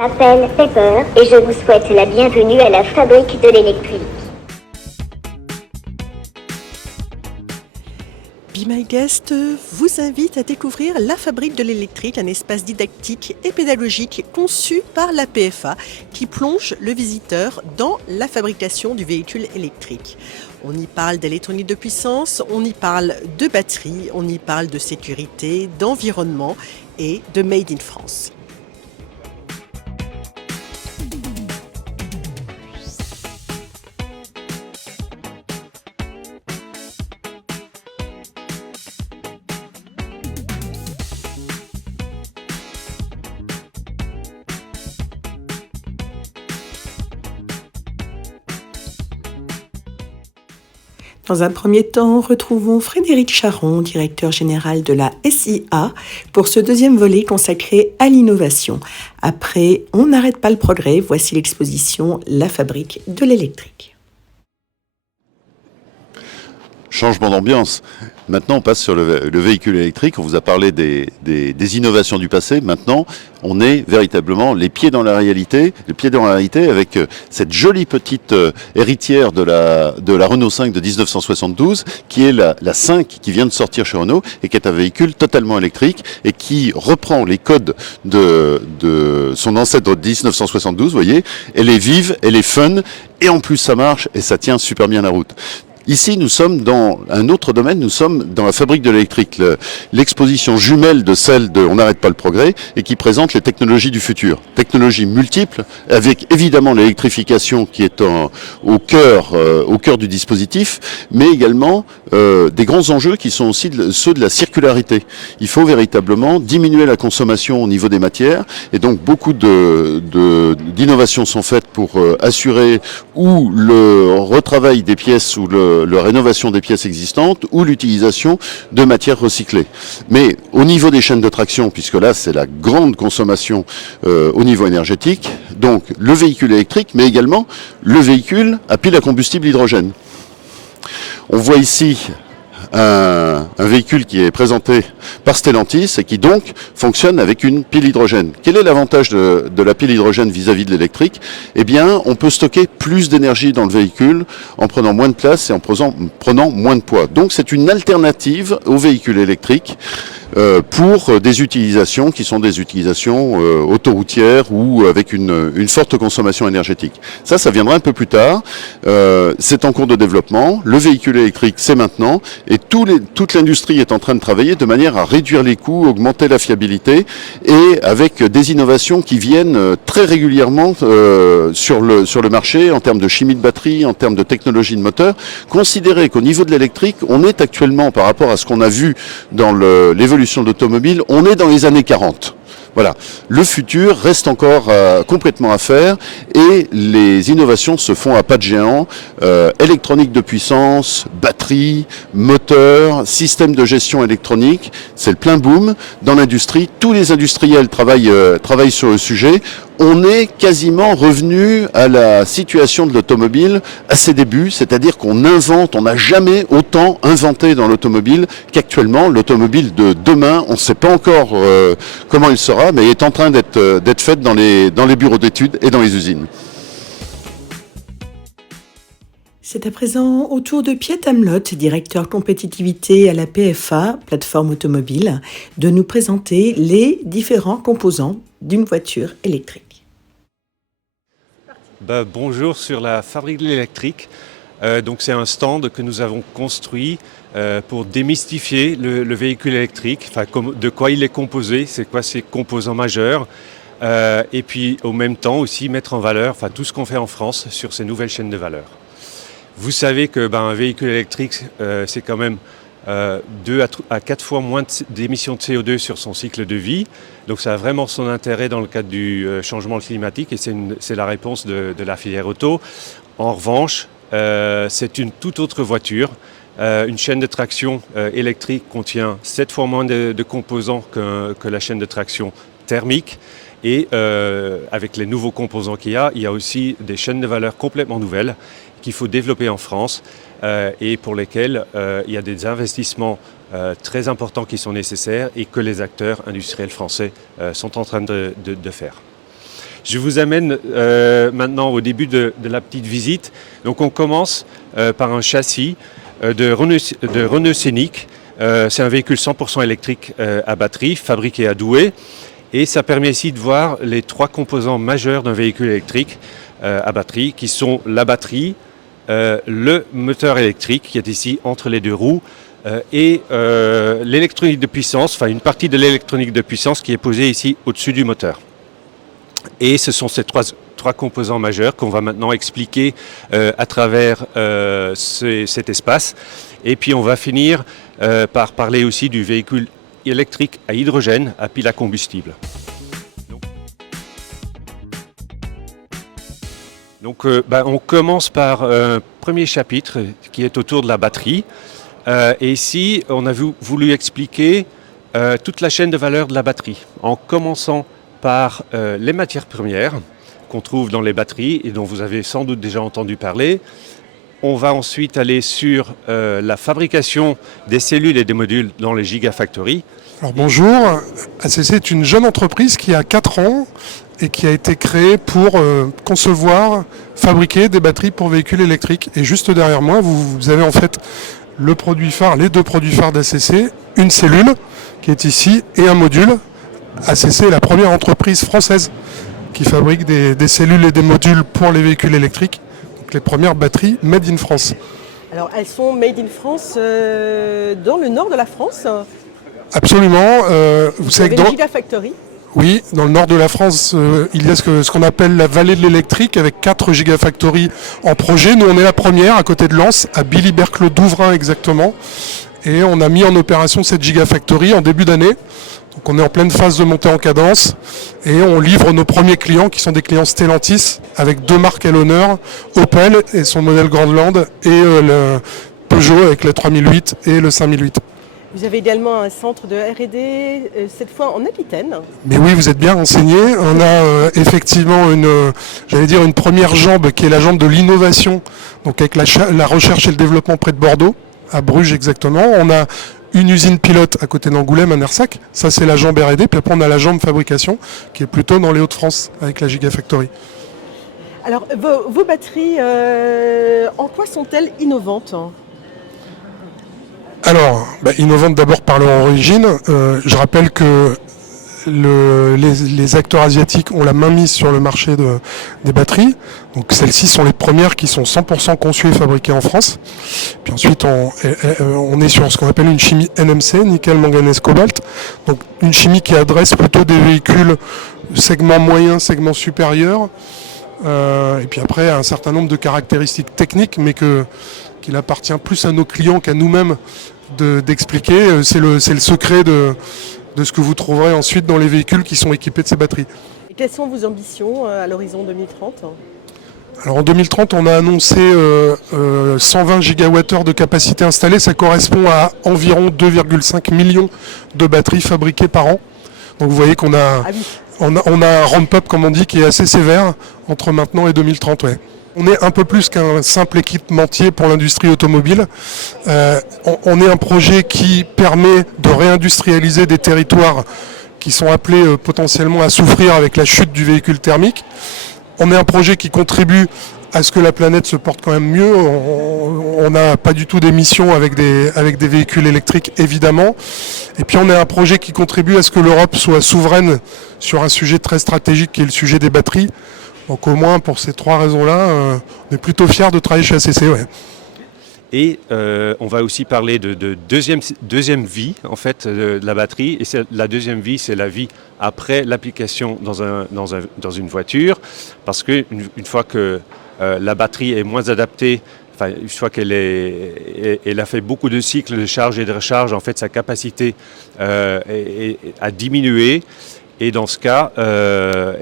Je m'appelle Pepper et je vous souhaite la bienvenue à la fabrique de l'électrique. Be My Guest vous invite à découvrir La Fabrique de l'électrique, un espace didactique et pédagogique conçu par la PFA qui plonge le visiteur dans la fabrication du véhicule électrique. On y parle d'électronique de puissance, on y parle de batterie, on y parle de sécurité, d'environnement et de Made in France. Dans un premier temps, retrouvons Frédéric Charon, directeur général de la SIA, pour ce deuxième volet consacré à l'innovation. Après On n'arrête pas le progrès, voici l'exposition La Fabrique de l'électrique. Changement d'ambiance. Maintenant, on passe sur le véhicule électrique. On vous a parlé des innovations du passé. Maintenant, on est véritablement les pieds dans la réalité avec cette jolie petite héritière de la Renault 5 de 1972, qui est la 5 qui vient de sortir chez Renault et qui est un véhicule totalement électrique et qui reprend les codes de son ancêtre de 1972. Vous voyez, elle est vive, elle est fun et en plus ça marche et ça tient super bien la route. Ici, nous sommes dans un autre domaine, nous sommes dans la fabrique de l'électrique, l'exposition jumelle de celle de On n'arrête pas le progrès et qui présente les technologies du futur. Technologies multiples, avec évidemment l'électrification qui est au cœur du dispositif, mais également des grands enjeux qui sont aussi ceux de la circularité. Il faut véritablement diminuer la consommation au niveau des matières et donc beaucoup d'innovations sont faites pour assurer ou le retravail des pièces ou la rénovation des pièces existantes ou l'utilisation de matières recyclées. Mais au niveau des chaînes de traction, puisque là c'est la grande consommation au niveau énergétique, donc le véhicule électrique, mais également le véhicule à pile à combustible hydrogène. On voit ici un véhicule qui est présenté par Stellantis et qui donc fonctionne avec une pile hydrogène. Quel est l'avantage de la pile hydrogène vis-à-vis de l'électrique ? Eh bien, on peut stocker plus d'énergie dans le véhicule en prenant moins de place et en prenant moins de poids. Donc c'est une alternative au véhicule électrique pour des utilisations qui sont des utilisations autoroutières ou avec une forte consommation énergétique. Ça viendra un peu plus tard. C'est en cours de développement. Le véhicule électrique, c'est maintenant. Et toute l'industrie est en train de travailler de manière à réduire les coûts, augmenter la fiabilité et avec des innovations qui viennent très régulièrement sur le marché en termes de chimie de batterie, en termes de technologie de moteur. Considérez qu'au niveau de l'électrique, on est actuellement, par rapport à ce qu'on a vu dans l'évolution de l'automobile, on est dans les années 40. Voilà, le futur reste encore complètement à faire et les innovations se font à pas de géant. Électronique de puissance, batterie, moteur, système de gestion électronique, c'est le plein boom dans l'industrie. Tous les industriels travaillent sur le sujet. On est quasiment revenu à la situation de l'automobile à ses débuts, c'est-à-dire qu'on n'a jamais autant inventé dans l'automobile qu'actuellement. L'automobile de demain, on ne sait pas encore comment il sera, mais il est en train d'être faite dans les bureaux d'études et dans les usines. C'est à présent au tour de Piet Amlot, directeur compétitivité à la PFA, plateforme automobile, de nous présenter les différents composants d'une voiture électrique. Bonjour sur la fabrique de l'électrique. Donc c'est un stand que nous avons construit pour démystifier le véhicule électrique, de quoi il est composé, c'est quoi ses composants majeurs, et puis au même temps aussi mettre en valeur tout ce qu'on fait en France sur ces nouvelles chaînes de valeur. Vous savez que un véhicule électrique, c'est quand même 2 à 4 fois moins d'émissions de CO2 sur son cycle de vie. Donc ça a vraiment son intérêt dans le cadre du changement climatique et c'est la réponse de la filière auto. En revanche, c'est une toute autre voiture. Une chaîne de traction électrique contient 7 fois moins de composants que la chaîne de traction thermique. Et avec les nouveaux composants il y a aussi des chaînes de valeur complètement nouvelles qu'il faut développer en France et pour lesquelles il y a des investissements très importants qui sont nécessaires et que les acteurs industriels français sont en train de faire. Je vous amène maintenant au début de la petite visite. Donc on commence par un châssis de Renault Scénic. C'est un véhicule 100% électrique à batterie, fabriqué à Douai. Et ça permet ici de voir les 3 composants majeurs d'un véhicule électrique à batterie, qui sont la batterie, le moteur électrique qui est ici entre les 2 roues, et l'électronique de puissance, enfin une partie de l'électronique de puissance qui est posée ici au-dessus du moteur. Et ce sont ces trois composants majeurs qu'on va maintenant expliquer à travers cet espace. Et puis on va finir par parler aussi du véhicule électrique à hydrogène à pile à combustible. Donc on commence par un premier chapitre qui est autour de la batterie. Et ici, on a voulu expliquer toute la chaîne de valeur de la batterie, en commençant par les matières premières qu'on trouve dans les batteries et dont vous avez sans doute déjà entendu parler. On va ensuite aller sur la fabrication des cellules et des modules dans les gigafactories. Alors bonjour, ACC est une jeune entreprise qui a 4 ans et qui a été créée pour concevoir, fabriquer des batteries pour véhicules électriques. Et juste derrière moi, vous avez en fait le produit phare, les 2 produits phares d'ACC, une cellule qui est ici et un module. ACC est la première entreprise française qui fabrique des cellules et des modules pour les véhicules électriques. Donc les premières batteries made in France. Alors elles sont made in France dans le nord de la France. Absolument. Vous savez que une gigafactory. Oui, dans le nord de la France, il y a ce qu'on appelle la vallée de l'électrique avec 4 gigafactories en projet. Nous, on est la première à côté de Lens, à Billy-Berclos-Douvrin exactement. Et on a mis en opération cette gigafactory en début d'année. Donc on est en pleine phase de montée en cadence et on livre nos premiers clients qui sont des clients Stellantis avec 2 marques à l'honneur, Opel et son modèle Grandland et le Peugeot avec le 3008 et le 5008. Vous avez également un centre de R&D, cette fois en Aquitaine. Mais oui, vous êtes bien renseigné. On a effectivement une première jambe qui est la jambe de l'innovation, donc avec la recherche et le développement près de Bordeaux, à Bruges exactement. On a une usine pilote à côté d'Angoulême, à Nersac. Ça, c'est la jambe R&D. Puis après, on a la jambe fabrication qui est plutôt dans les Hauts-de-France avec la Gigafactory. Alors, vos batteries, en quoi sont-elles innovantes ? Alors, innovantes d'abord par leur origine. Je rappelle que les acteurs asiatiques ont la main mise sur le marché des batteries. Donc celles-ci sont les premières qui sont 100% conçues et fabriquées en France. Puis ensuite, on est sur ce qu'on appelle une chimie NMC, nickel, manganèse, cobalt. Donc une chimie qui adresse plutôt des véhicules segment moyen, segment supérieur. Et puis après, un certain nombre de caractéristiques techniques, mais qu'il appartient plus à nos clients qu'à nous-mêmes d'expliquer. C'est le secret de ce que vous trouverez ensuite dans les véhicules qui sont équipés de ces batteries. Et quelles sont vos ambitions à l'horizon 2030 ? Alors en 2030, on a annoncé 120 gigawattheures de capacité installée. Ça correspond à environ 2,5 millions de batteries fabriquées par an. Donc vous voyez qu'on a, on a un ramp-up, comme on dit, qui est assez sévère entre maintenant et 2030. Ouais. On est un peu plus qu'un simple équipementier pour l'industrie automobile. On est un projet qui permet de réindustrialiser des territoires qui sont appelés potentiellement à souffrir avec la chute du véhicule thermique. On est un projet qui contribue à ce que la planète se porte quand même mieux. On n'a pas du tout d'émissions avec des véhicules électriques, évidemment. Et puis on est un projet qui contribue à ce que l'Europe soit souveraine sur un sujet très stratégique qui est le sujet des batteries. Donc au moins pour ces 3 raisons-là, on est plutôt fiers de travailler chez ACC. Ouais. Et on va aussi parler de deuxième vie en fait de la batterie. Et la deuxième vie, c'est la vie après l'application dans une voiture, parce que une fois que la batterie est moins adaptée, enfin une fois qu'elle a fait beaucoup de cycles de charge et de recharge, en fait sa capacité a diminué. Et dans ce cas,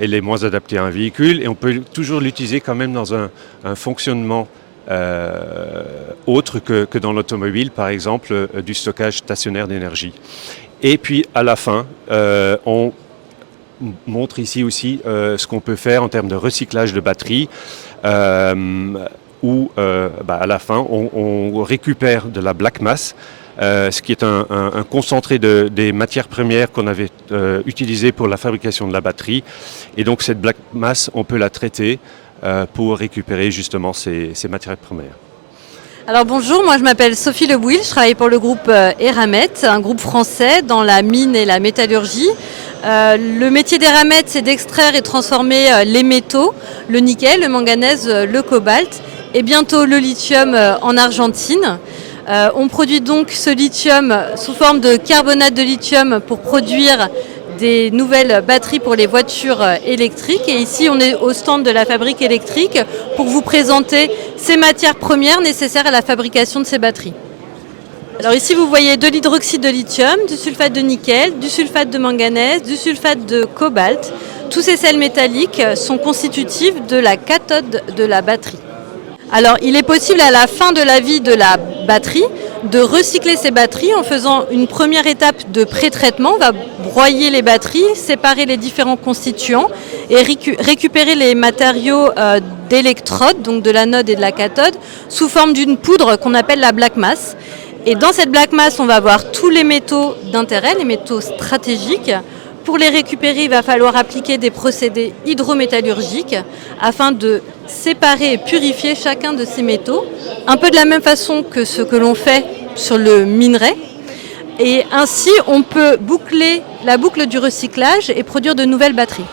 elle est moins adaptée à un véhicule et on peut toujours l'utiliser quand même dans un fonctionnement autre que dans l'automobile, par exemple du stockage stationnaire d'énergie. Et puis à la fin, on montre ici aussi ce qu'on peut faire en termes de recyclage de batteries, où à la fin on récupère de la black mass ce qui est un concentré des matières premières qu'on avait utilisées pour la fabrication de la batterie. Et donc cette black mass, on peut la traiter pour récupérer justement ces matières premières. Alors bonjour, moi je m'appelle Sophie Lebouil, je travaille pour le groupe Eramet, un groupe français dans la mine et la métallurgie. Le métier d'Eramet, c'est d'extraire et transformer les métaux, le nickel, le manganèse, le cobalt et bientôt le lithium en Argentine. On produit donc ce lithium sous forme de carbonate de lithium pour produire des nouvelles batteries pour les voitures électriques. Et ici, on est au stand de la fabrique électrique pour vous présenter ces matières premières nécessaires à la fabrication de ces batteries. Alors ici, vous voyez de l'hydroxyde de lithium, du sulfate de nickel, du sulfate de manganèse, du sulfate de cobalt. Tous ces sels métalliques sont constitutifs de la cathode de la batterie. Alors, il est possible à la fin de la vie de la batterie de recycler ces batteries en faisant une première étape de pré-traitement. On va broyer les batteries, séparer les différents constituants et récupérer les matériaux d'électrodes, donc de l'anode et de la cathode, sous forme d'une poudre qu'on appelle la black mass. Et dans cette black mass, on va avoir tous les métaux d'intérêt, les métaux stratégiques. Pour les récupérer, il va falloir appliquer des procédés hydrométallurgiques afin de séparer et purifier chacun de ces métaux, un peu de la même façon que ce que l'on fait sur le minerai. Et ainsi, on peut boucler la boucle du recyclage et produire de nouvelles batteries.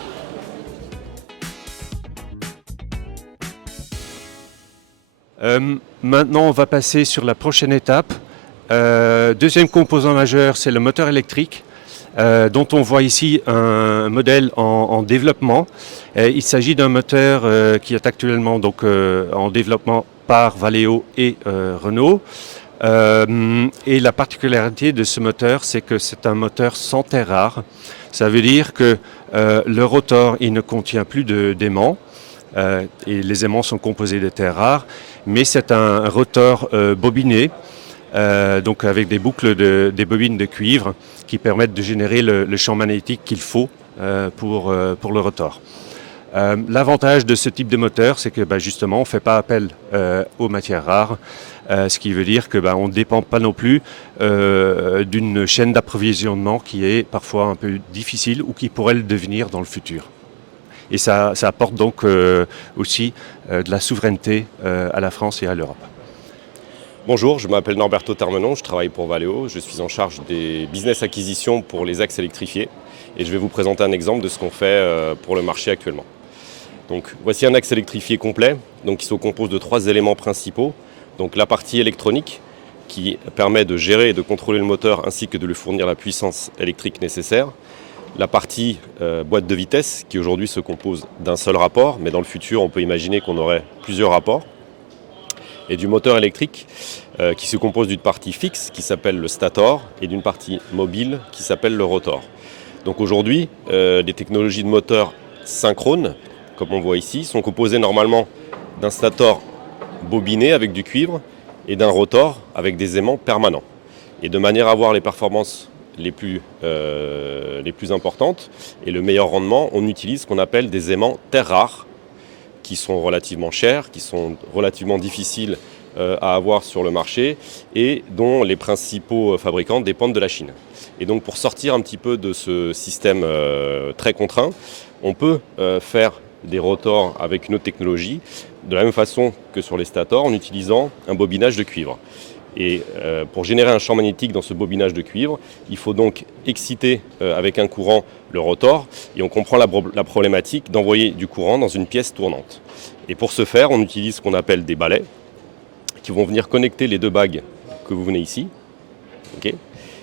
Maintenant, on va passer sur la prochaine étape. Deuxième composant majeur, c'est le moteur électrique. Dont on voit ici un modèle en développement. Il s'agit d'un moteur qui est actuellement donc, en développement par Valeo et Renault. Et la particularité de ce moteur, c'est que c'est un moteur sans terres rares. Ça veut dire que le rotor, il ne contient plus d'aimants. Et les aimants sont composés de terres rares, mais c'est un rotor bobiné. Donc avec des boucles, des bobines de cuivre qui permettent de générer le champ magnétique qu'il faut pour le rotor. L'avantage de ce type de moteur, c'est que justement on ne fait pas appel aux matières rares, ce qui veut dire que on ne dépend pas non plus d'une chaîne d'approvisionnement qui est parfois un peu difficile ou qui pourrait le devenir dans le futur. Et ça apporte donc aussi de la souveraineté à la France et à l'Europe. Bonjour, je m'appelle Norberto Termenon, je travaille pour Valeo. Je suis en charge des business acquisitions pour les axes électrifiés et je vais vous présenter un exemple de ce qu'on fait pour le marché actuellement. Donc, voici un axe électrifié complet qui se compose de 3 éléments principaux. Donc, la partie électronique qui permet de gérer et de contrôler le moteur ainsi que de lui fournir la puissance électrique nécessaire. La partie boîte de vitesse qui aujourd'hui se compose d'un seul rapport, mais dans le futur on peut imaginer qu'on aurait plusieurs rapports. Et du moteur électrique qui se compose d'une partie fixe qui s'appelle le stator et d'une partie mobile qui s'appelle le rotor. Donc aujourd'hui, les technologies de moteur synchrones, comme on voit ici, sont composées normalement d'un stator bobiné avec du cuivre et d'un rotor avec des aimants permanents. Et de manière à avoir les performances les plus importantes et le meilleur rendement, on utilise ce qu'on appelle des aimants terres rares, qui sont relativement chers, qui sont relativement difficiles à avoir sur le marché et dont les principaux fabricants dépendent de la Chine. Et donc pour sortir un petit peu de ce système très contraint, on peut faire des rotors avec une autre technologie, de la même façon que sur les stators, en utilisant un bobinage de cuivre. Et pour générer un champ magnétique dans ce bobinage de cuivre, il faut donc exciter avec un courant le rotor et on comprend la problématique d'envoyer du courant dans une pièce tournante. Et pour ce faire, on utilise ce qu'on appelle des balais qui vont venir connecter les 2 bagues que vous venez ici,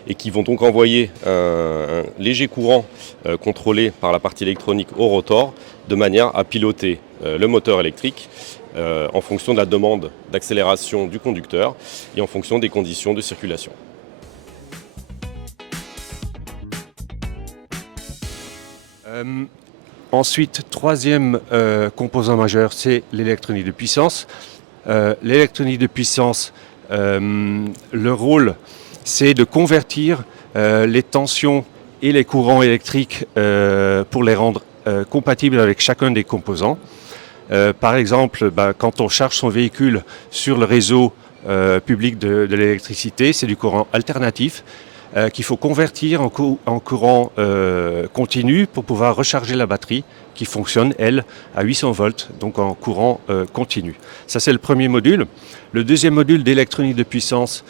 et qui vont donc envoyer un léger courant contrôlé par la partie électronique au rotor de manière à piloter le moteur électrique en fonction de la demande d'accélération du conducteur et en fonction des conditions de circulation. Ensuite, troisième composant majeur, c'est l'électronique de puissance. L'électronique de puissance, le rôle, c'est de convertir les tensions et les courants électriques pour les rendre compatibles avec chacun des composants. Par exemple, quand on charge son véhicule sur le réseau public de l'électricité, c'est du courant alternatif qu'il faut convertir en courant continu pour pouvoir recharger la batterie qui fonctionne, elle, à 800 volts, donc en courant continu. Ça, c'est le premier module. Le deuxième module d'électronique de puissance,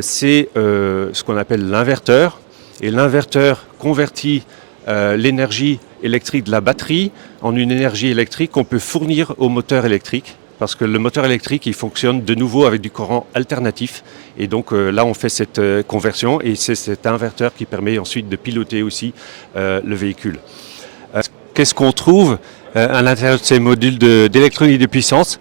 c'est ce qu'on appelle l'inverteur. Et l'inverteur convertit l'énergie électrique de la batterie en une énergie électrique qu'on peut fournir au moteur électrique. Parce que le moteur électrique, il fonctionne de nouveau avec du courant alternatif. Et donc là, on fait cette conversion et c'est cet inverteur qui permet ensuite de piloter aussi le véhicule. Qu'est-ce qu'on trouve à l'intérieur de ces modules d'électronique de puissance?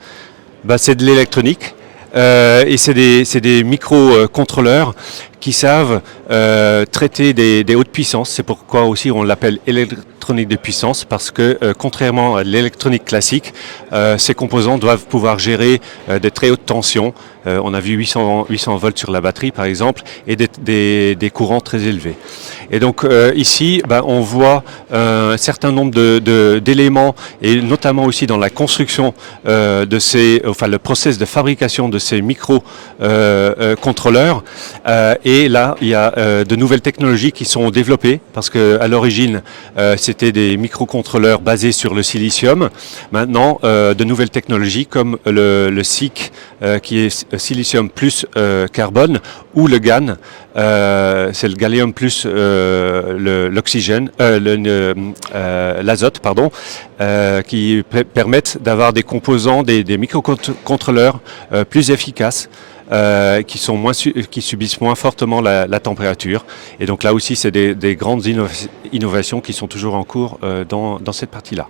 C'est de l'électronique et c'est des microcontrôleurs qui savent traiter des hautes puissances. C'est pourquoi aussi on l'appelle électronique de puissance, parce que contrairement à l'électronique classique, ces composants doivent pouvoir gérer des très hautes tensions. On a vu 800 volts sur la batterie par exemple, et des courants très élevés. Et donc ici, on voit un certain nombre d'éléments, et notamment aussi dans la construction le process de fabrication de ces micro-contrôleurs. Et là, il y a de nouvelles technologies qui sont développées, parce qu'à l'origine, c'était des microcontrôleurs basés sur le silicium. Maintenant, de nouvelles technologies comme le SiC, qui est silicium plus carbone, ou le GaN, c'est le gallium plus l'oxygène, l'azote, pardon, qui permettent d'avoir des composants, des microcontrôleurs plus efficaces, qui subissent moins fortement la température. Et donc là aussi, c'est des grandes innovations qui sont toujours en cours dans cette partie-là.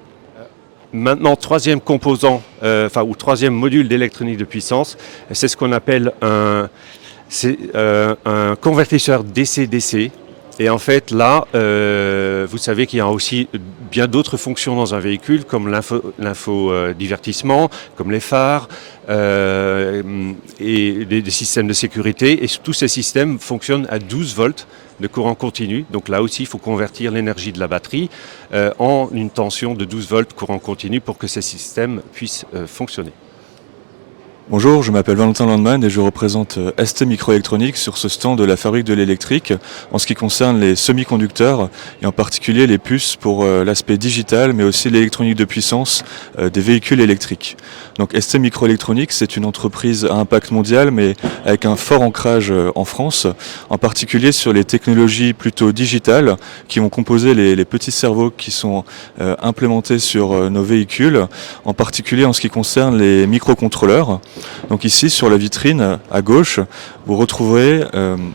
Maintenant, troisième composant, ou troisième module d'électronique de puissance, c'est ce qu'on appelle un convertisseur DC-DC. Et en fait, là, vous savez qu'il y a aussi bien d'autres fonctions dans un véhicule, comme l'infodivertissement, comme les phares, et des systèmes de sécurité. Et tous ces systèmes fonctionnent à 12 volts de courant continu. Donc là aussi, il faut convertir l'énergie de la batterie en une tension de 12 volts courant continu pour que ces systèmes puissent fonctionner. Bonjour, je m'appelle Valentin Landman et je représente ST Microélectronique sur ce stand de la fabrique de l'électrique en ce qui concerne les semi-conducteurs et en particulier les puces pour l'aspect digital mais aussi l'électronique de puissance des véhicules électriques. Donc ST Microélectronique, c'est une entreprise à impact mondial mais avec un fort ancrage en France, en particulier sur les technologies plutôt digitales qui vont composer les petits cerveaux qui sont implémentés sur nos véhicules, en particulier en ce qui concerne les microcontrôleurs. Donc ici sur la vitrine à gauche, vous retrouverez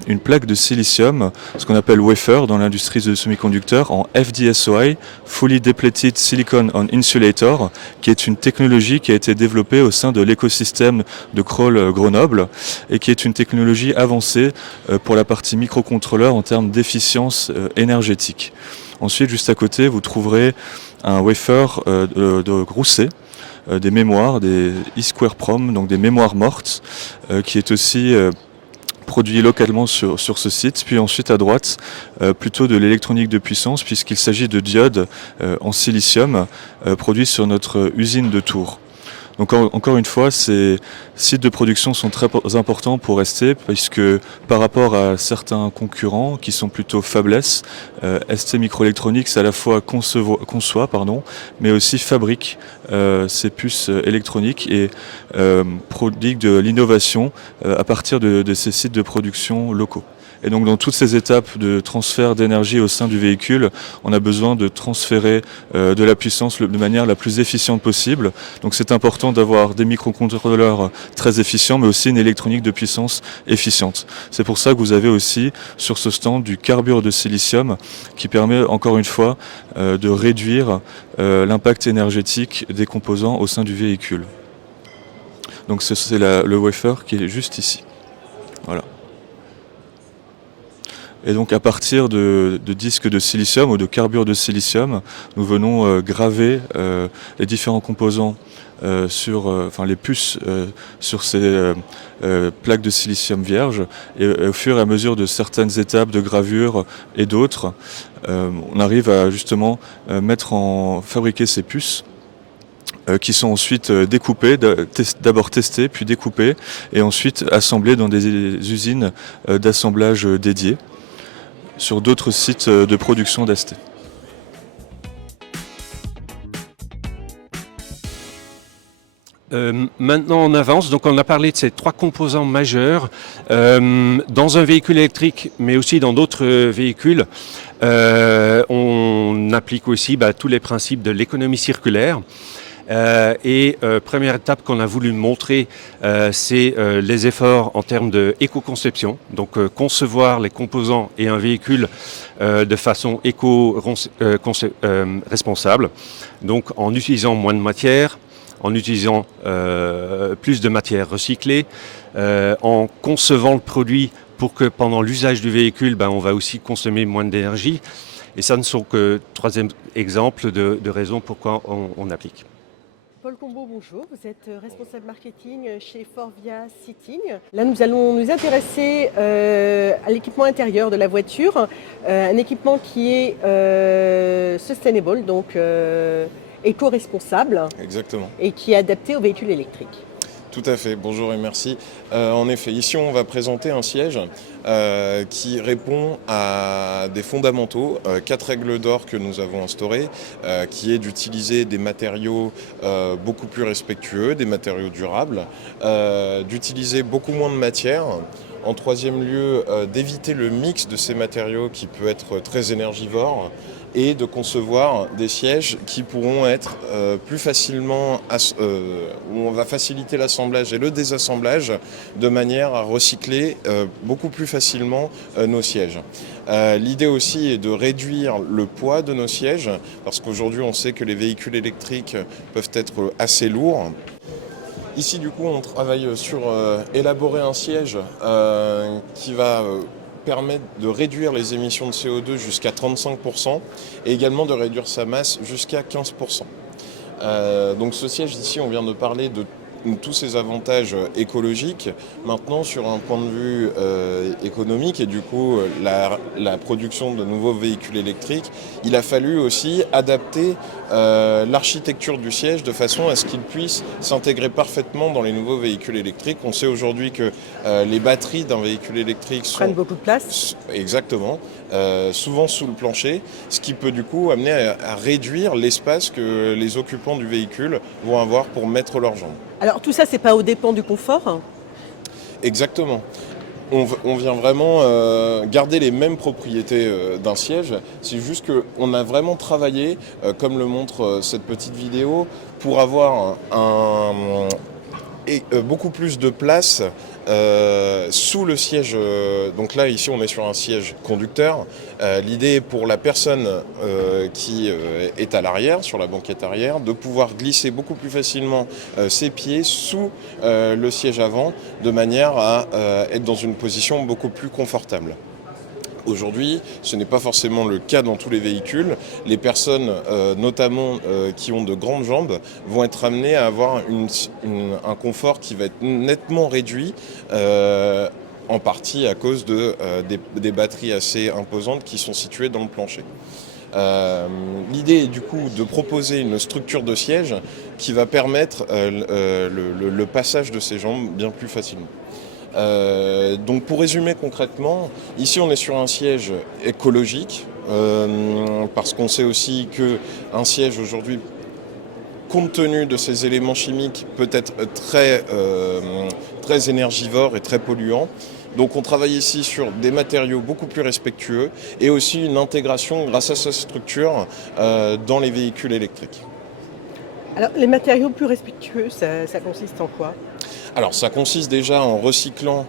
une plaque de silicium, ce qu'on appelle wafer dans l'industrie de semi-conducteurs, en FDSOI, Fully Depleted Silicon on Insulator, qui est une technologie qui a été développée au sein de l'écosystème de Crolles Grenoble et qui est une technologie avancée pour la partie microcontrôleur en termes d'efficience énergétique. Ensuite, juste à côté, vous trouverez un wafer de Grousset, des mémoires, des eSquareProm, donc des mémoires mortes, qui est aussi produit localement sur ce site. Puis ensuite à droite, plutôt de l'électronique de puissance, puisqu'il s'agit de diodes en silicium produits sur notre usine de Tours. Donc encore une fois, ces sites de production sont très importants pour ST, puisque par rapport à certains concurrents qui sont plutôt faiblesses, ST Microélectronique à la fois conçoit, mais aussi fabrique ces puces électroniques et prodigue de l'innovation à partir de ces sites de production locaux. Et donc dans toutes ces étapes de transfert d'énergie au sein du véhicule, on a besoin de transférer de la puissance de manière la plus efficiente possible. Donc c'est important d'avoir des microcontrôleurs très efficients, mais aussi une électronique de puissance efficiente. C'est pour ça que vous avez aussi sur ce stand du carbure de silicium qui permet encore une fois de réduire l'impact énergétique des composants au sein du véhicule. Donc c'est le wafer qui est juste ici. Voilà. Et donc à partir de disques de silicium ou de carbure de silicium, nous venons graver les différents composants les puces sur ces plaques de silicium vierge. Et au fur et à mesure de certaines étapes de gravure et d'autres, on arrive à justement fabriquer ces puces qui sont ensuite découpés, d'abord testés, puis découpés, et ensuite assemblés dans des usines d'assemblage dédiées sur d'autres sites de production d'AST. Maintenant on avance, donc on a parlé de ces 3 composants majeurs dans un véhicule électrique mais aussi dans d'autres véhicules. On applique aussi tous les principes de l'économie circulaire. Première étape qu'on a voulu montrer, c'est les efforts en termes d'éco-conception, donc concevoir les composants et un véhicule de façon éco-responsable, donc en utilisant moins de matière, en utilisant plus de matière recyclée, en concevant le produit pour que pendant l'usage du véhicule, on va aussi consommer moins d'énergie. Et ça ne sont que 3 exemples de raisons pourquoi on applique. Paul Combeau, bonjour. Vous êtes responsable marketing chez Forvia Seating. Là, nous allons nous intéresser à l'équipement intérieur de la voiture, un équipement qui est sustainable, donc éco-responsable. Exactement. Et qui est adapté aux véhicules électriques. Tout à fait, bonjour et merci. En effet, ici on va présenter un siège qui répond à des fondamentaux, 4 règles d'or que nous avons instaurées, qui est d'utiliser des matériaux beaucoup plus respectueux, des matériaux durables, d'utiliser beaucoup moins de matière. En 3e lieu, d'éviter le mix de ces matériaux qui peut être très énergivore, et de concevoir des sièges qui pourront être plus facilement, où on va faciliter l'assemblage et le désassemblage de manière à recycler beaucoup plus facilement nos sièges. L'idée aussi est de réduire le poids de nos sièges, parce qu'aujourd'hui on sait que les véhicules électriques peuvent être assez lourds. Ici du coup on travaille sur élaborer un siège qui va permettre de réduire les émissions de CO2 jusqu'à 35% et également de réduire sa masse jusqu'à 15%. Donc ce siège ici, on vient de parler de tous ces avantages écologiques. Maintenant, sur un point de vue économique et du coup la production de nouveaux véhicules électriques, il a fallu aussi adapter l'architecture du siège de façon à ce qu'il puisse s'intégrer parfaitement dans les nouveaux véhicules électriques. On sait aujourd'hui que les batteries d'un véhicule électrique prennent beaucoup de place. Exactement. Souvent sous le plancher, ce qui peut du coup amener à réduire l'espace que les occupants du véhicule vont avoir pour mettre leurs jambes. Alors tout ça, c'est pas aux dépens du confort ? Exactement. On vient vraiment garder les mêmes propriétés d'un siège. C'est juste qu'on a vraiment travaillé, comme le montre cette petite vidéo, pour avoir beaucoup plus de place sous le siège. Donc là, ici, on est sur un siège conducteur. L'idée pour la personne qui est à l'arrière, sur la banquette arrière, de pouvoir glisser beaucoup plus facilement ses pieds sous le siège avant, de manière à être dans une position beaucoup plus confortable. Aujourd'hui, ce n'est pas forcément le cas dans tous les véhicules. Les personnes, notamment qui ont de grandes jambes, vont être amenées à avoir un confort qui va être nettement réduit, en partie à cause des batteries assez imposantes qui sont situées dans le plancher. L'idée est du coup de proposer une structure de siège qui va permettre le passage de ces jambes bien plus facilement. Donc pour résumer concrètement, ici on est sur un siège écologique, parce qu'on sait aussi qu'un siège aujourd'hui, compte tenu de ses éléments chimiques, peut être très énergivore et très polluant. Donc on travaille ici sur des matériaux beaucoup plus respectueux et aussi une intégration grâce à sa structure dans les véhicules électriques. Alors les matériaux plus respectueux, ça consiste en quoi ? Alors ça consiste déjà en recyclant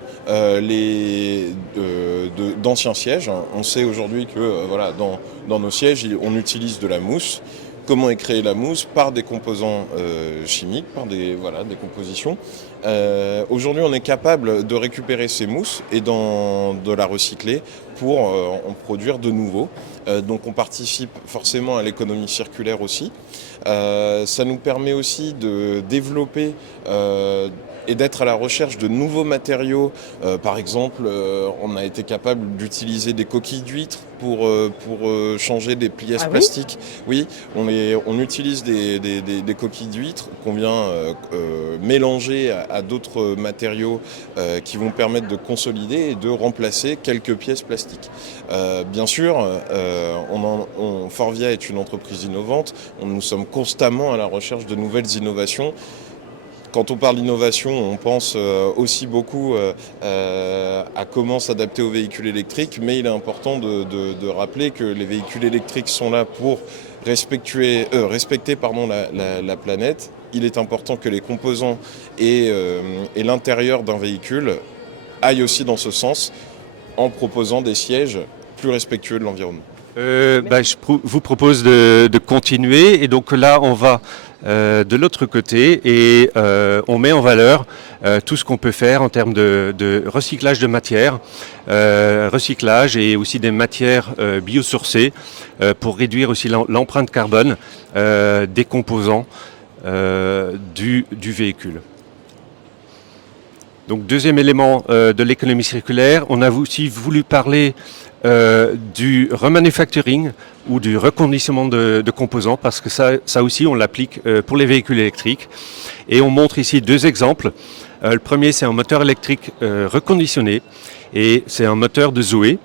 d'anciens sièges. On sait aujourd'hui que dans nos sièges, on utilise de la mousse. Comment est créée la mousse ? Par des composants chimiques, par des compositions. Aujourd'hui, on est capable de récupérer ces mousses et de la recycler pour en produire de nouveaux. Donc on participe forcément à l'économie circulaire aussi. Ça nous permet aussi de développer et d'être à la recherche de nouveaux matériaux. Par exemple, on a été capable d'utiliser des coquilles d'huîtres pour changer des pliesses plastiques. Oui, on utilise des coquilles d'huîtres qu'on vient mélanger à d'autres matériaux qui vont permettre de consolider et de remplacer quelques pièces plastiques. Bien sûr, Forvia est une entreprise innovante. Nous sommes constamment à la recherche de nouvelles innovations. Quand on parle d'innovation, on pense aussi beaucoup à comment s'adapter aux véhicules électriques, mais il est important de rappeler que les véhicules électriques sont là pour respecter la planète. Il est important que les composants et l'intérieur d'un véhicule aillent aussi dans ce sens en proposant des sièges plus respectueux de l'environnement. Je vous propose de continuer et donc là on va de l'autre côté et on met en valeur tout ce qu'on peut faire en termes de recyclage de matières, recyclage et aussi des matières biosourcées pour réduire aussi l'empreinte carbone des composants du véhicule. Donc deuxième élément de l'économie circulaire, on a aussi voulu parler du remanufacturing ou du reconditionnement de composants parce que ça aussi on l'applique pour les véhicules électriques et on montre ici deux exemples. Le premier c'est un moteur électrique reconditionné et c'est un moteur de Zoé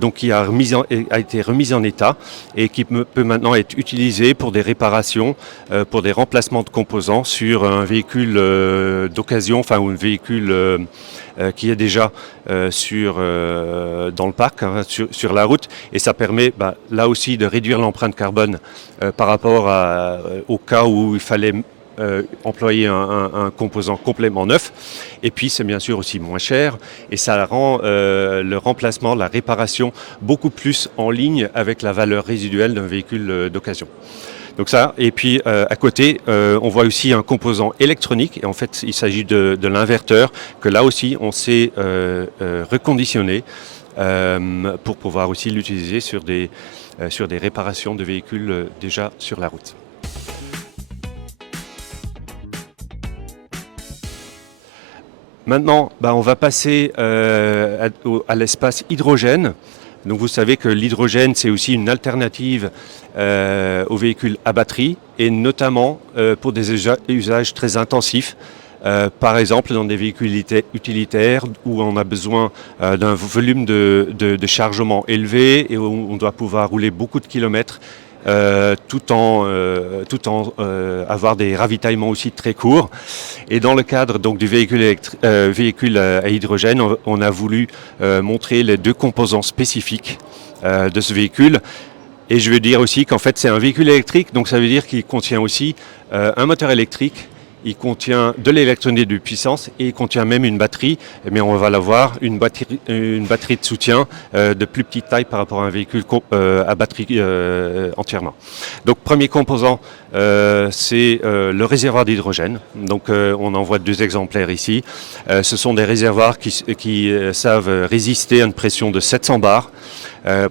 donc qui a été remis en état et qui peut maintenant être utilisé pour des réparations, pour des remplacements de composants sur un véhicule d'occasion, enfin ou un véhicule qui est déjà dans le parc, sur la route, et ça permet là aussi de réduire l'empreinte carbone par rapport au cas où il fallait employer un composant complètement neuf. Et puis c'est bien sûr aussi moins cher et ça rend le remplacement, la réparation beaucoup plus en ligne avec la valeur résiduelle d'un véhicule d'occasion. Donc ça, et puis à côté, on voit aussi un composant électronique, et en fait il s'agit de l'inverteur, que là aussi on sait reconditionner pour pouvoir aussi l'utiliser sur des réparations de véhicules déjà sur la route. Maintenant, on va passer à l'espace hydrogène. Donc vous savez que l'hydrogène, c'est aussi une alternative aux véhicules à batterie et notamment pour des usages très intensifs. Par exemple, dans des véhicules utilitaires où on a besoin d'un volume de chargement élevé et où on doit pouvoir rouler beaucoup de kilomètres tout en avoir des ravitaillements aussi très courts. Et dans le cadre donc du véhicule à hydrogène, on a voulu montrer les deux composants spécifiques de ce véhicule. Et je veux dire aussi qu'en fait c'est un véhicule électrique, donc ça veut dire qu'il contient aussi un moteur électrique, il contient de l'électronique de puissance et il contient même une batterie, mais on va l'avoir, une batterie de soutien de plus petite taille par rapport à un véhicule à batterie entièrement. Donc premier composant, c'est le réservoir d'hydrogène. Donc on en voit deux exemplaires ici. Ce sont des réservoirs qui savent résister à une pression de 700 bars.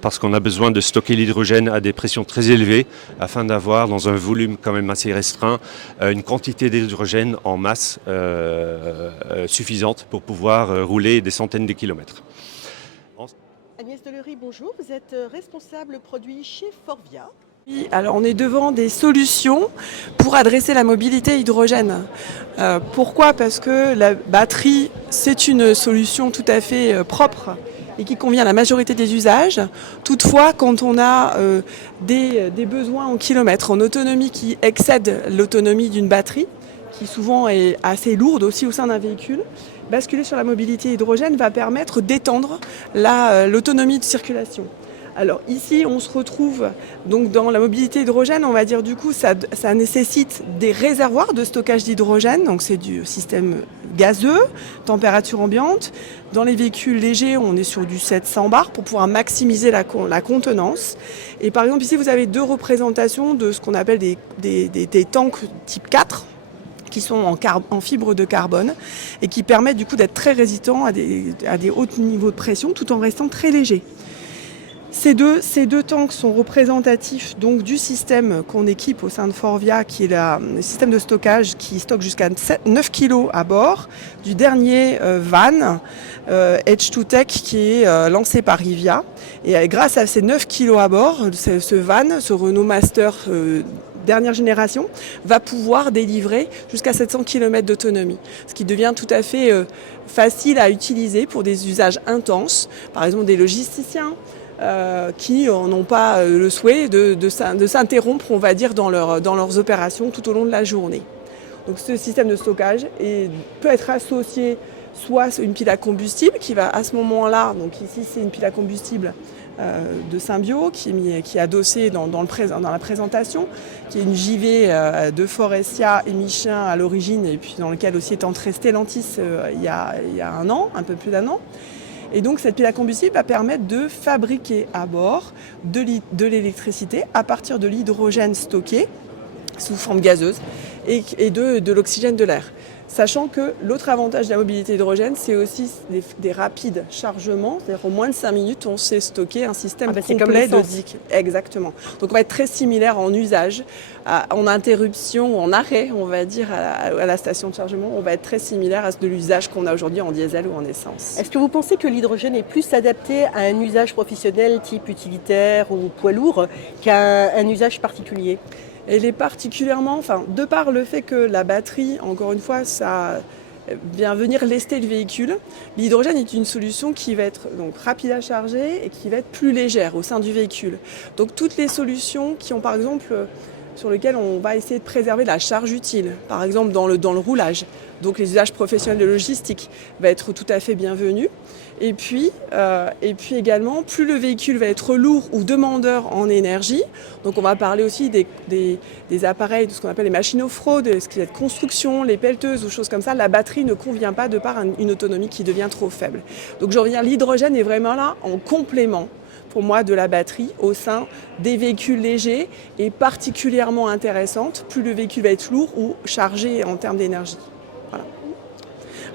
Parce qu'on a besoin de stocker l'hydrogène à des pressions très élevées afin d'avoir dans un volume quand même assez restreint une quantité d'hydrogène en masse suffisante pour pouvoir rouler des centaines de kilomètres. Agnès Delery, bonjour. Vous êtes responsable produit chez Forvia. Oui, alors on est devant des solutions pour adresser la mobilité hydrogène. Pourquoi ? Parce que la batterie, c'est une solution tout à fait propre et qui convient à la majorité des usages. Toutefois, quand on a des besoins en kilomètres, en autonomie qui excèdent l'autonomie d'une batterie, qui souvent est assez lourde aussi au sein d'un véhicule, basculer sur la mobilité hydrogène va permettre d'étendre l'autonomie de circulation. Alors ici, on se retrouve donc dans la mobilité hydrogène, on va dire du coup, ça nécessite des réservoirs de stockage d'hydrogène, donc c'est du système gazeux, température ambiante. Dans les véhicules légers, on est sur du 700 bars pour pouvoir maximiser la contenance. Et par exemple, ici, vous avez deux représentations de ce qu'on appelle des tanks type 4, qui sont en fibre de carbone et qui permettent du coup d'être très résistants à des hauts niveaux de pression tout en restant très légers. Ces deux tanks sont représentatifs donc du système qu'on équipe au sein de Forvia, qui est le système de stockage qui stocke jusqu'à 9 kg à bord, du dernier van H2Tech qui est lancé par Rivia. Et grâce à ces 9 kg à bord, ce van, ce Renault Master dernière génération, va pouvoir délivrer jusqu'à 700 km d'autonomie, ce qui devient tout à fait facile à utiliser pour des usages intenses, par exemple des logisticiens, qui n'ont pas le souhait de s'interrompre, on va dire, dans leurs opérations tout au long de la journée. Donc ce système de stockage peut être associé soit à une pile à combustible qui va à ce moment-là, donc ici c'est une pile à combustible de Symbio qui est adossée dans la présentation, qui est une JV de Forestia et Michelin à l'origine, et puis dans lequel aussi est entré Stellantis il y a un peu plus d'un an. Et donc cette pile à combustible va permettre de fabriquer à bord de l'électricité à partir de l'hydrogène stocké sous forme gazeuse et de l'oxygène de l'air. Sachant que l'autre avantage de la mobilité hydrogène, c'est aussi des rapides chargements, c'est-à-dire en moins de 5 minutes, on sait stocker un système complet de zik. Exactement. Donc on va être très similaire en usage, en interruption ou en arrêt, on va dire, à la station de chargement. On va être très similaire à de l'usage qu'on a aujourd'hui en diesel ou en essence. Est-ce que vous pensez que l'hydrogène est plus adapté à un usage professionnel type utilitaire ou poids lourd qu'à un usage particulier ? Elle est particulièrement, de par le fait que la batterie, encore une fois, ça vient venir lester le véhicule, l'hydrogène est une solution qui va être donc rapide à charger et qui va être plus légère au sein du véhicule. Donc toutes les solutions qui ont par exemple, sur lesquelles on va essayer de préserver la charge utile, par exemple dans le roulage, donc les usages professionnels de logistique, va être tout à fait bienvenu. Et puis également, plus le véhicule va être lourd ou demandeur en énergie, donc on va parler aussi des appareils, de ce qu'on appelle les machines off-road, ce qui va être construction, les pelleteuses ou choses comme ça, la batterie ne convient pas de par une autonomie qui devient trop faible. Donc je reviens, l'hydrogène est vraiment là en complément pour moi de la batterie au sein des véhicules légers et particulièrement intéressante, plus le véhicule va être lourd ou chargé en termes d'énergie. Voilà.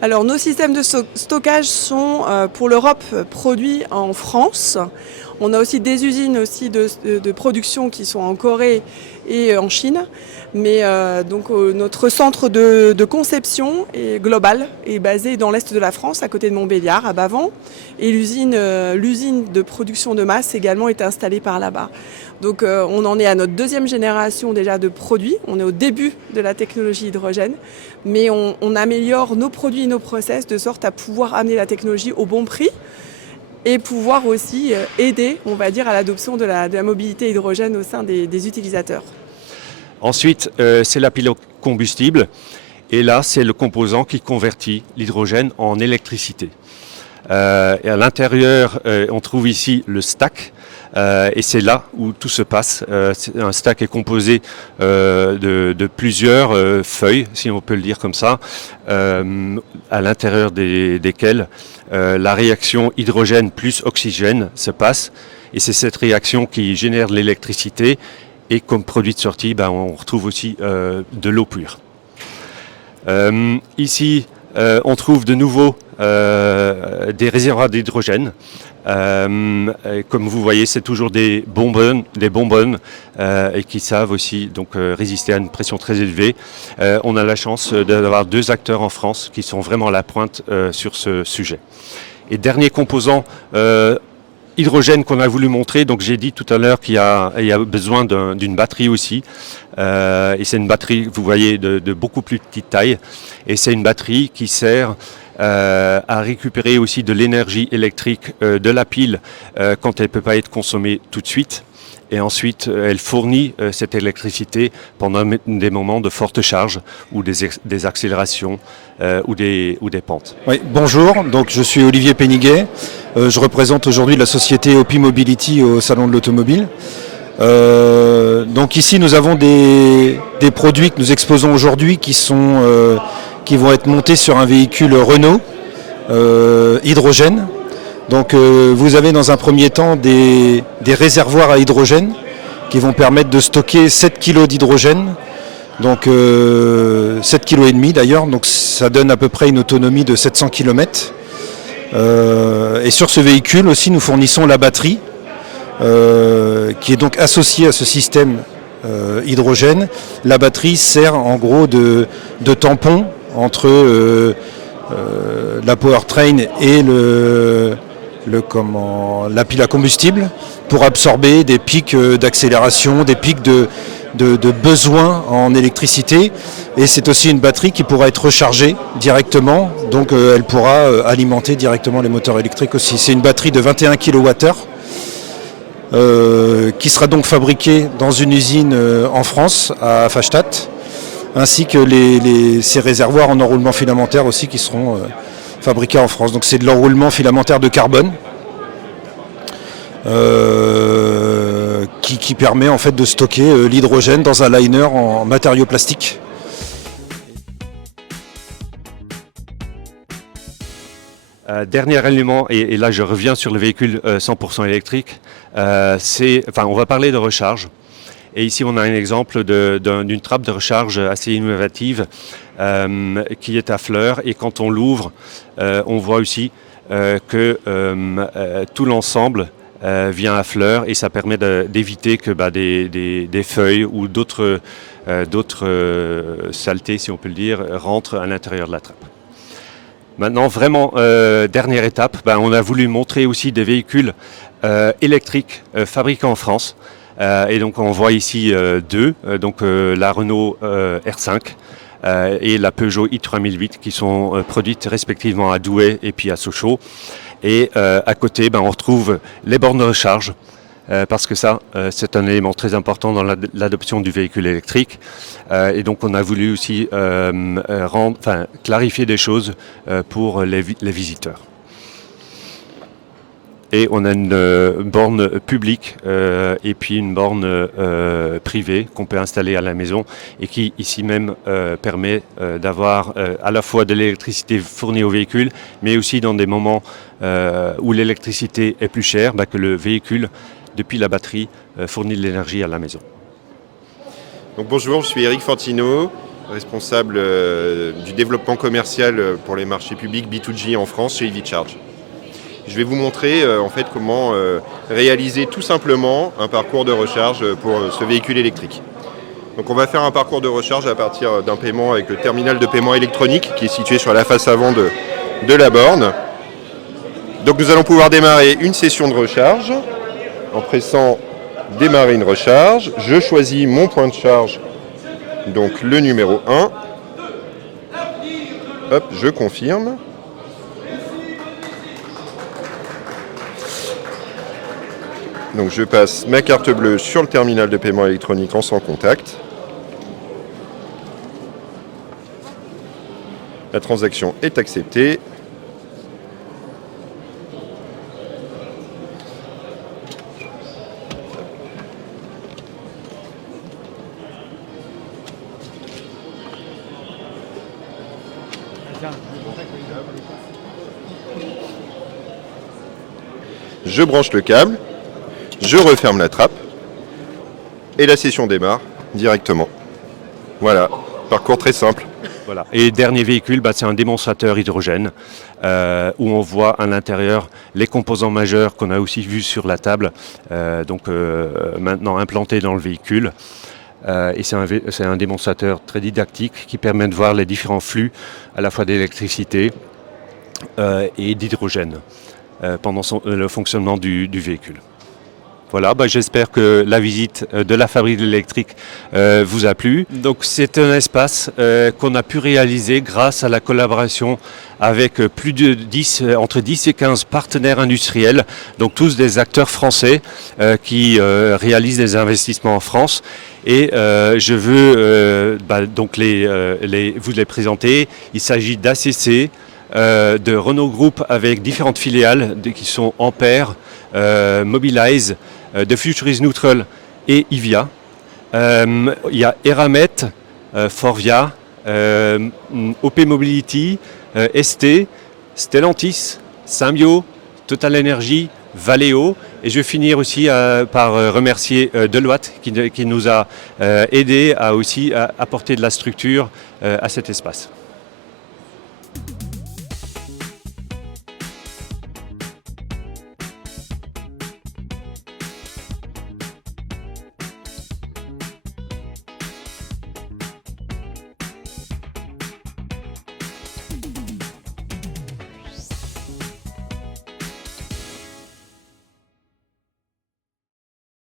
Alors nos systèmes de stockage sont pour l'Europe produits en France. On a aussi des usines aussi de production qui sont en Corée et en Chine. Mais donc notre centre de conception est global et basé dans l'est de la France, à côté de Montbéliard, à Bavans. Et l'usine de production de masse également est installée par là-bas. Donc on en est à notre deuxième génération déjà de produits. On est au début de la technologie hydrogène, mais on améliore nos produits et nos process de sorte à pouvoir amener la technologie au bon prix et pouvoir aussi aider, on va dire, à l'adoption de la mobilité hydrogène au sein des utilisateurs. Ensuite, c'est la pile au combustible. Et là, c'est le composant qui convertit l'hydrogène en électricité. Et à l'intérieur, on trouve ici le stack. Et c'est là où tout se passe. Un stack est composé de plusieurs feuilles, si on peut le dire comme ça, à l'intérieur desquelles la réaction hydrogène plus oxygène se passe. Et c'est cette réaction qui génère de l'électricité. Et comme produit de sortie, on retrouve aussi de l'eau pure. Ici, on trouve de nouveau des réservoirs d'hydrogène. Comme vous voyez, c'est toujours des bonbonnes et qui savent aussi donc résister à une pression très élevée. On a la chance d'avoir 2 acteurs en France qui sont vraiment à la pointe sur ce sujet. Et dernier composant hydrogène qu'on a voulu montrer, donc j'ai dit tout à l'heure qu'il y a besoin d'une batterie aussi. Et c'est une batterie, vous voyez, de beaucoup plus petite taille. Et c'est une batterie qui sert à récupérer aussi de l'énergie électrique de la pile quand elle ne peut pas être consommée tout de suite. Et ensuite, elle fournit cette électricité pendant des moments de forte charge ou des accélérations ou des pentes. Oui, bonjour, donc je suis Olivier Péniguet. Je représente aujourd'hui la société Opi Mobility au Salon de l'Automobile. Donc ici, nous avons des produits que nous exposons aujourd'hui qui vont être montés sur un véhicule Renault hydrogène. Donc vous avez dans un premier temps des réservoirs à hydrogène qui vont permettre de stocker 7 kg d'hydrogène Donc 7,5 kg d'ailleurs, donc ça donne à peu près une autonomie de 700 km. Et sur ce véhicule aussi, nous fournissons la batterie, qui est donc associée à ce système hydrogène. La batterie sert en gros de tampon entre la powertrain et la pile à combustible pour absorber des pics d'accélération, des pics de besoin en électricité. Et c'est aussi une batterie qui pourra être rechargée directement, donc elle pourra alimenter directement les moteurs électriques aussi. C'est une batterie de 21 kWh qui sera donc fabriquée dans une usine en France, à Fachstatt, ainsi que ces réservoirs en enroulement filamentaire aussi qui seront fabriqués en France. Donc c'est de l'enroulement filamentaire de carbone qui permet en fait de stocker l'hydrogène dans un liner en matériaux plastiques. Dernier élément, et là je reviens sur le véhicule 100% électrique, on va parler de recharge. Et ici on a un exemple d'une trappe de recharge assez innovative qui est à fleurs, et quand on l'ouvre, on voit aussi que tout l'ensemble vient à fleurs, et ça permet d'éviter que des feuilles ou d'autres saletés, si on peut le dire, rentrent à l'intérieur de la trappe. Maintenant, vraiment, dernière étape, on a voulu montrer aussi des véhicules électriques fabriqués en France. Et donc on voit ici deux, la Renault R5 et la Peugeot i3008 qui sont produites respectivement à Douai et puis à Sochaux. Et à côté, on retrouve les bornes de recharge, parce que ça, c'est un élément très important dans l'adoption du véhicule électrique. Et donc on a voulu aussi clarifier des choses pour les visiteurs. Et on a une borne publique et puis une borne privée qu'on peut installer à la maison, et qui ici même permet d'avoir à la fois de l'électricité fournie au véhicule, mais aussi dans des moments où l'électricité est plus chère, que le véhicule, depuis la batterie, fournit de l'énergie à la maison. Donc bonjour, je suis Eric Fantino, responsable du développement commercial pour les marchés publics B2G en France chez EV Charge. Je vais vous montrer comment réaliser tout simplement un parcours de recharge pour ce véhicule électrique. Donc on va faire un parcours de recharge à partir d'un paiement avec le terminal de paiement électronique qui est situé sur la face avant de la borne. Donc nous allons pouvoir démarrer une session de recharge en pressant démarrer une recharge. Je choisis mon point de charge, donc le numéro 1. Hop, je confirme. Donc je passe ma carte bleue sur le terminal de paiement électronique en sans contact. La transaction est acceptée. Je branche le câble. Je referme la trappe et la session démarre directement. Voilà, parcours très simple. Voilà. Et dernier véhicule, c'est un démonstrateur hydrogène où on voit à l'intérieur les composants majeurs qu'on a aussi vus sur la table, maintenant implantés dans le véhicule. Et c'est un démonstrateur très didactique qui permet de voir les différents flux à la fois d'électricité et d'hydrogène pendant le fonctionnement du véhicule. Voilà, j'espère que la visite de la fabrique électrique vous a plu. Donc c'est un espace qu'on a pu réaliser grâce à la collaboration avec plus de entre 10 et 15 partenaires industriels, donc tous des acteurs français qui réalisent des investissements en France. Et je veux vous les présenter. Il s'agit d'ACC, de Renault Group avec différentes filiales qui sont Ampère, Mobilize, de Futurist Neutral et IVIA. Il y a Eramet, Forvia, OP Mobility, ST, Stellantis, Symbio, Total Energy, Valeo Et je vais finir aussi par remercier Deloitte qui nous a aidés à aussi apporter de la structure à cet espace.